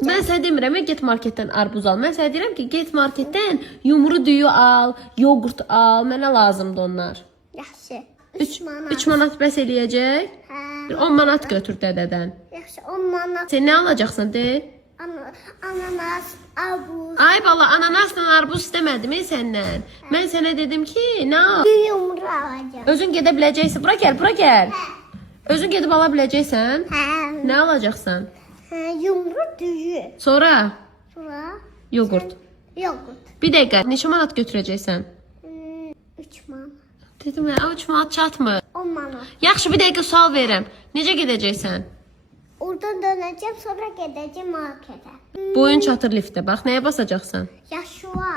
Mən sənə demirəm, get marketdən arbuz al. Mən sənə deyirəm ki, get marketdən yumru düyü al, yoğurt al. Mənə lazımdır onlar. Yaxşı. 3 manat bəs eləyəcək? Hə. Bir 10 manat götür dədədən. Yaxşı 10 manat. Sən nə alacaqsan de? Ananas, arbuz. Ay bala, ananasla arbuz istəmədim səndən. Mən sənə dedim ki, nə al? Yumru alacağım. Özün gedə biləcəksən. Bura gəl, bura gəl. Özün gedib ala biləcəksən? Hə. Nə alacaqsan? Hə, yumru düyü. Sonra Sonra yoğurt. yoğurt. Bir dəqiqə, neçə manat götürəcəksən? 3 manat. Dedim, 3 manat çatmır. 10 manat. Yaxşı, bir dəqiqə sual verirəm. Necə gedəcəksən? Oradan dönəcəm, sonra gedəcəm marketə. Boyun çatır liftə. Bax, nəyə basacaqsan? Yaşıla.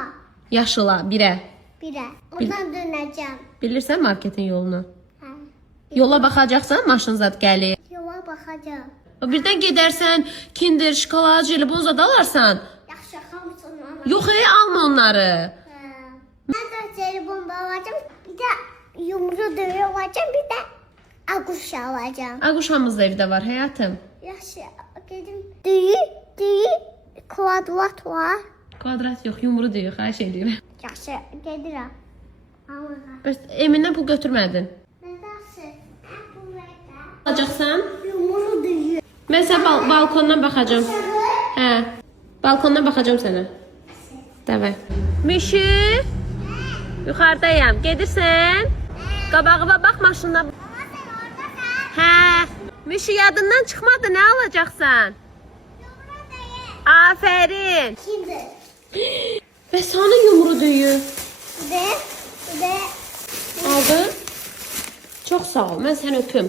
Yaşıla, 1-ə. Birə. Oradan dönəcəm. Bilirsən marketin yolunu? Hə. Yola baxacaqsan, maşın zad gəlir. Yola baxacağam. Birdən gedərsən, kinder, şokolad, jelibon zad alarsan. Yaxşı, hamısını alacağam. Yox, alma onları. Hə. Mən də telefon alacağım, bir də yumru düyü alacağım, bir də aquş alacağım. Aquşamız da evdə var, həyatım. Yaxşı, gedim. Düyü, kvadrat var. Kvadrat yox, yumru deyil, xahiş edirəm. Yaxşı, gedirəm. Alacağım. Bəs Eminə pul götürmədin. Nəsə, bu verdə. Alacaqsan? Yumru düyü. Mən sənə balkondan baxacağam. Hə, balkondan baxacağım sənə. Davay. Mişi, yuxarıdayam. Gedirsən? Qabağıma bax maşına. Hə, Mişi yadından çıxmadı, nə alacaqsan? Afərin. Kimdir? Və sana yumru düyü. Ve Aldın? Çox sağ ol, mən səni öpüm.